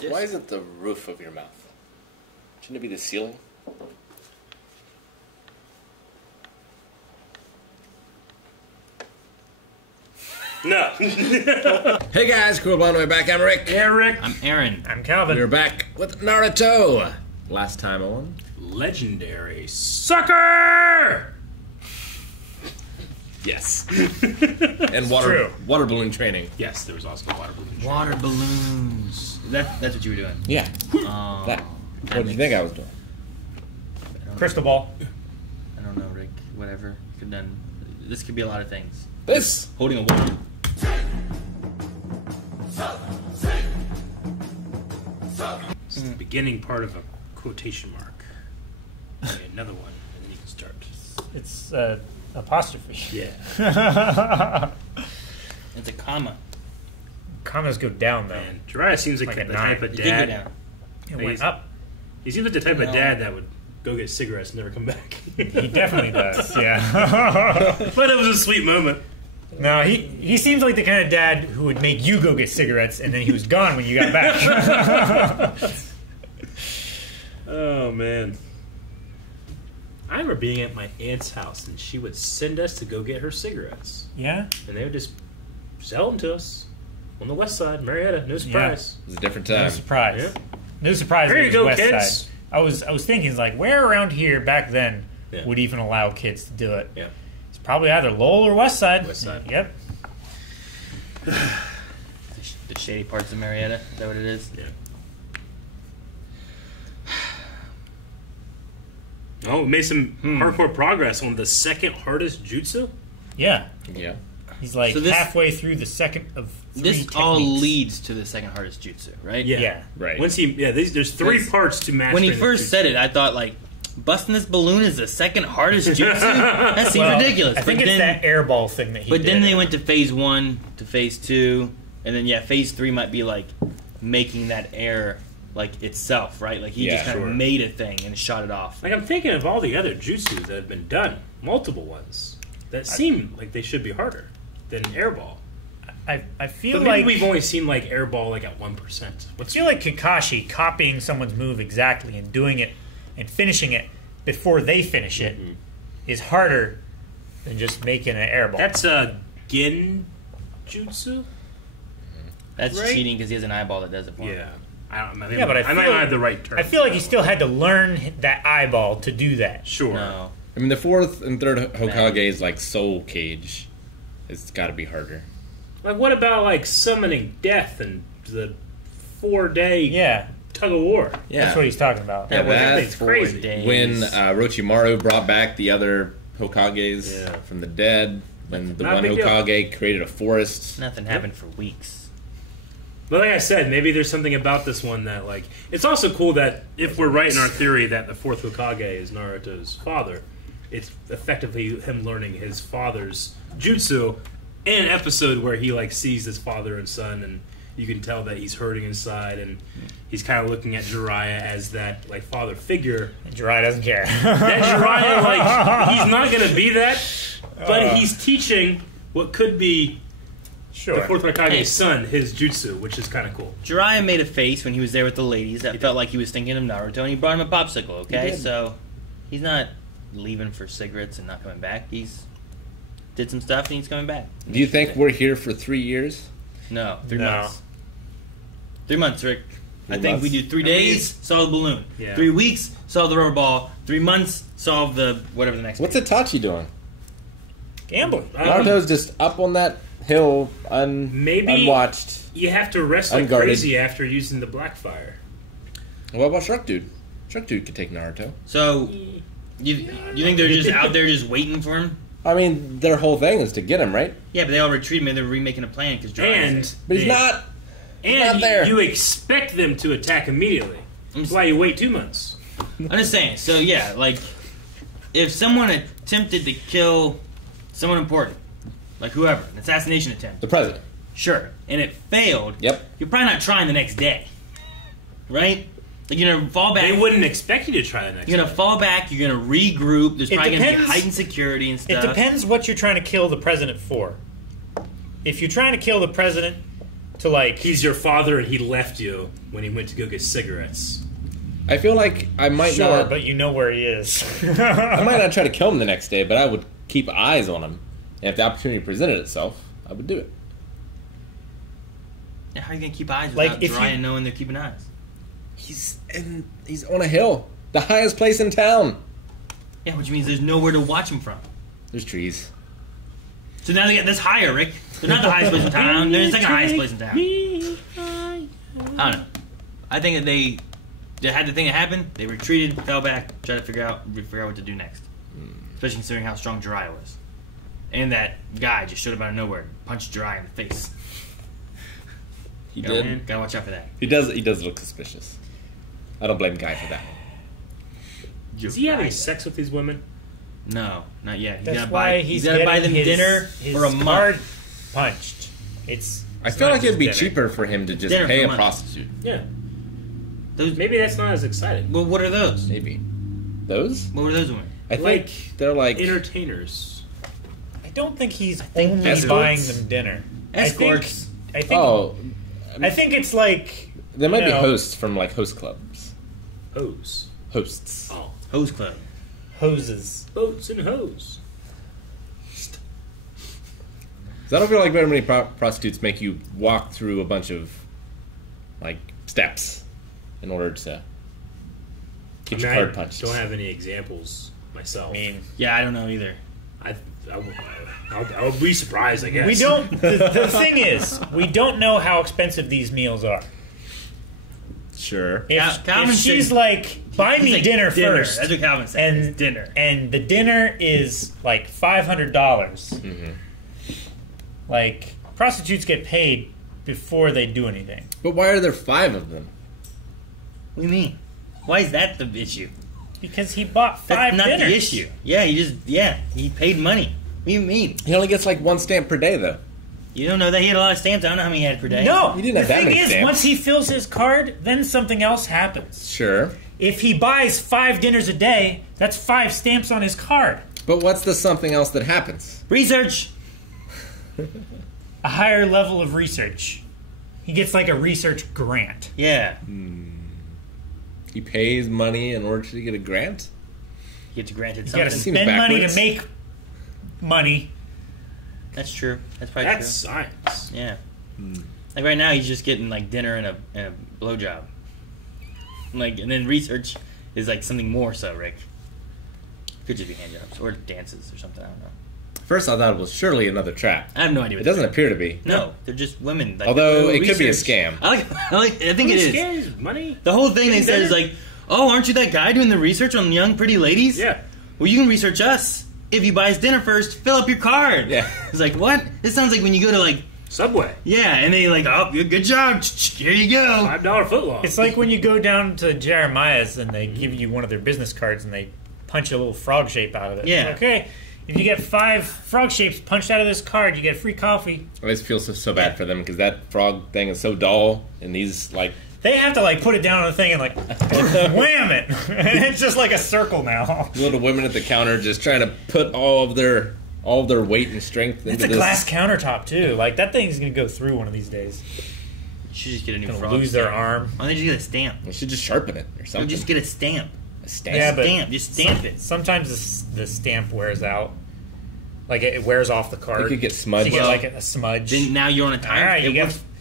disc. Why isn't the roof of your mouth? Shouldn't it be the ceiling? No. Hey guys, cool by the way back. I'm Rick. Yeah, Rick. I'm Aaron. I'm Calvin. We're back with Naruto. Last time on Legendary Sucker! yes, and water balloon training. Yes, there was also water balloon. Water balloons. That's what you were doing. Yeah. Oh, That. What do you think I was doing? Crystal ball. I don't know, Rick. Whatever. Could done. This could be a lot of things. This. Holding a water. This is the beginning part of a quotation mark. Okay, another one, and then you can start. It's apostrophe. Yeah. It's a comma. Commas go down though. Man, Jiraiya seems like Like the a type nine. of It did go dad. down. It He's- went up. He seems like the type of No. dad that would go get cigarettes and never come back. He definitely does. Yeah. But it was a sweet moment. No, he seems like the kind of dad who would make you go get cigarettes and then he was gone when you got back. Oh man. I remember being at my aunt's house and she would send us to go get her cigarettes. Yeah. And they would just sell them to us on the west side, Marietta. No surprise. It was a different No time. surprise. Yeah. No surprise. Here it you was go, West kids. Side. I was thinking, like, where around here back then Yeah. would even allow kids to do it? Yeah. It's probably either Lowell or West Side. West Side. Yep. The shady parts of Marietta. Is that what it is? Yeah. Oh, we made some hardcore progress on the second hardest jutsu. Yeah. Yeah. He's like So this- halfway through the second of three This techniques. all leads to the second hardest jutsu, right? Yeah. Right. Once there's three Because parts to master. When he first said it, I thought, like, busting this balloon is the second hardest jutsu? That seems Well, ridiculous. I think but it's then, that airball thing that he But did. then they went to phase 1, to phase 2, and then, phase 3 might be, like, making that air, like, itself, right? Like, he Yeah, just kind sure. of made a thing and shot it off. Like I'm thinking of all the other jutsus that have been done, multiple ones that seem like they should be harder than airball. I feel But maybe like we've only seen like airball like at 1%. I feel like Kakashi copying someone's move exactly and doing it and finishing it before they finish it is harder than just making an airball. That's genjutsu. That's Right? cheating because he has an eyeball that does it for him. Yeah, I don't. Yeah, but I might feel- not have the right term. I feel like he still had to learn that eyeball to do that. sure. No. I mean, the fourth and third Hokage's like soul cage. It's got to be harder. Like what about like summoning death and the 4-day Yeah, tug of war? Yeah. that's what he's talking about. That was that's it's crazy. 4 days. When Orochimaru brought back the other Hokages Yeah. from the dead, when the Not a one big deal. Hokage created a forest. Nothing happened for weeks. But like I said, maybe there's something about this one that like it's also cool that if we're right in our theory that the fourth Hokage is Naruto's father, it's effectively him learning his father's jutsu in an episode where he like sees his father and son, and you can tell that he's hurting inside, and he's kind of looking at Jiraiya as that like father figure. And Jiraiya doesn't care. That Jiraiya, like he's not gonna be that, but he's teaching what could be Sure. the fourth Hokage's Hey. son his jutsu, which is kind of cool. Jiraiya made a face when he was there with the ladies that felt like he was thinking of Naruto, and he brought him a popsicle, okay? So he's not leaving for cigarettes and not coming back. He's did some stuff and he's coming back. Do you think we're here for 3 years? No, 3 No. months. 3 months, Rick. I 3 think we months? did 3 days, solve the balloon. Yeah. 3 weeks, solve the rubber ball. 3 months, solve the whatever the next What's thing. Itachi doing? Gambling. Naruto's just up on that hill, Maybe- unwatched. You have to rest like Unguarded. crazy after using the Blackfire. What about Shark Dude? Shark Dude could take Naruto. So, you think they're just out there just waiting for him? I mean, their whole thing is to get him, right? Yeah, but they all retreated him and they're remaking a plan because And But he's not. and not there. you expect them to attack immediately. That's why you wait 2 months. I'm just saying. So yeah, like if someone attempted to kill someone important, like whoever, an assassination attempt, The president. sure, and it failed. Yep. You're probably not trying the next day, right? Like you're gonna fall back. They wouldn't expect you to try the next. You're gonna time. fall back. You're gonna regroup. There's It probably gonna be depends- heightened security and It stuff. depends what you're trying to kill the president for. If you're trying to kill the president to like. He's your father, and he left you when he went to go get cigarettes. I feel like I might Sure, not. but you know where he is. I might not try to kill him the next day, but I would keep eyes on him. And if the opportunity presented itself, I would do it. Yeah, how are you gonna keep eyes Like, without if Jiraiya you- knowing they're keeping eyes? He's on a hill, the highest place in town. Yeah, which means there's nowhere to watch him from. There's trees. So now they get this higher, Rick. They're not the highest place in town. They're the second highest place in town. I don't know. I think that they had the thing that happened. They retreated, fell back, tried to figure out what to do next. Especially considering how strong Jiraiya was, and that guy just showed up out of nowhere, and punched Jiraiya in the face. He Gotta- did. Gotta watch out for that. He does look suspicious. I don't blame Guy for that. Is he having sex with these women? No, not yet. He's That's gotta why buy. he's He's gotta buy getting them his, dinner his for a card month. punched. I It's feel not like it'd just be dinner. cheaper for him to just Dinner pay for a money. prostitute. Yeah. Those, Maybe that's not as exciting. well, what are those? Maybe. Those? What were those doing? I think they're like. Entertainers. I don't think he's think only escorts? buying them dinner. Escorts. I think. Oh, I think it's like they might you be know, hosts from like host clubs. Hose. Hosts. Oh. Hose club. hoses. Boats and hose. 'Cause I don't feel like very many prostitutes make you walk through a bunch of like steps in order to get your card punched. I don't have any examples myself. I mean, Yeah, I don't know either. I'll be surprised, I guess. we don't. The thing is, we don't know how expensive these meals are. Sure. Calvin If she's said- like, buy He's me like, dinner first, That's what Calvin said. and It's dinner. and the dinner is like $500. Mm-hmm. Like prostitutes get paid before they do anything. But why are there 5 of them? What do you mean? Why is that the issue? Because he bought That's 5 not dinners. the issue. Yeah, he paid money. What do you mean? He only gets like 1 stamp per day, though. You don't know that he had a lot of stamps. I don't know how many he had per day. No, He didn't the have that thing many is, stamps. once he fills his card, then something else happens. Sure. If he buys 5 dinners a day, that's 5 stamps on his card. But what's the something else that happens? Research. A higher level of research. He gets like a research grant. Yeah. He pays money in order to get a grant? You get to granted You gotta something. Seems spend money to backwards. make money. That's true. That's probably That's true. science. Yeah. Like right now, he's just getting like dinner and a blowjob. Like, and then research is like something more. So, Rick, could just be hand jobs or dances or something. I don't know. First, I thought it was surely another trap. I have no idea. It What doesn't they're appear to be. doing. No, they're just women. Like, Although they it do could be a research. scam. I think it is. Scares money. The whole thing they said is Dinner? like, oh, aren't you that guy doing the research on young pretty ladies? Yeah. Well, you can research us. If you buy us dinner first, fill up your card. Yeah. It's like, what? This sounds like when you go to like, Subway. yeah, and they like, oh, good job. Here you go. $5 footlong. It's like when you go down to Jeremiah's and they give you one of their business cards and they punch a little frog shape out of it. Yeah. Okay, if you get 5 frog shapes punched out of this card, you get free coffee. I always feel so bad for them because that frog thing is so dull, and these like They have to like put it down on the thing and like wham it. It's just like a circle now. little women at the counter just trying to put all of their weight and strength It's into a this. glass countertop too. Like that thing's gonna go through one of these days. You should just get a new Gonna frog. lose their stamp. arm. Why don't you get a stamp? You should just sharpen it or Or something. just get a stamp. a stamp. Yeah, but Stamp. Just stamp it. Sometimes the stamp wears out. Like it wears off the card. It could get You smudged. get Well, like a smudge. Then now you're on a time. All right, you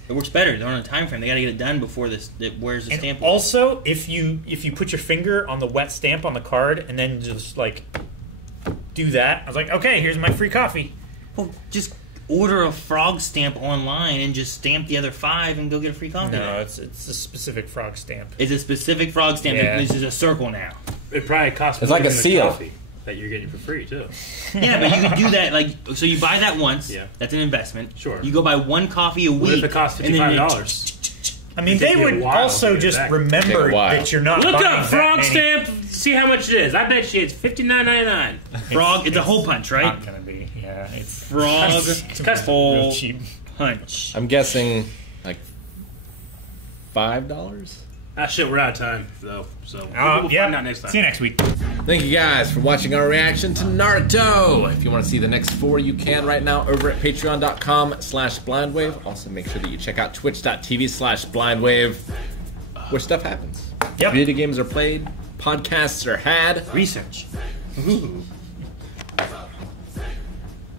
it works better. They're on a time frame. They got to get it done before this. It wears the And stamp. also, if you put your finger on the wet stamp on the card and then just like do that, I was like, okay, here's my free coffee. Well, just order a frog stamp online and just stamp the other 5 and go get a free coffee. No, it's a specific frog stamp. It's a specific frog stamp. Yeah. This is a circle now. It probably costs It's more like a than the seal. coffee that you're getting for free too. Yeah, but you can do that. Like, so you buy that once. Yeah. That's an investment. Sure. You go buy 1 coffee a week. What if it costs and then $55? I mean, It'd they take you a would while to also get it just back. remember Take a while. that you're not Look buying up that frog many. stamp. See how much it is. I bet you it's $59.99. Frog. It's a hole punch, right? Not gonna be. Yeah, it's Frog It's hole real cheap. punch. I'm guessing like $5. Ah, shit, we're out of time, though. So we'll Yeah. find out next time. See you next week. Thank you guys for watching our reaction to Naruto. If you want to see the next 4, you can right now over at patreon.com/blindwave. Also, make sure that you check out twitch.tv/blindwave, where stuff happens. Yep. Video games are played, podcasts are had. Research. Ooh.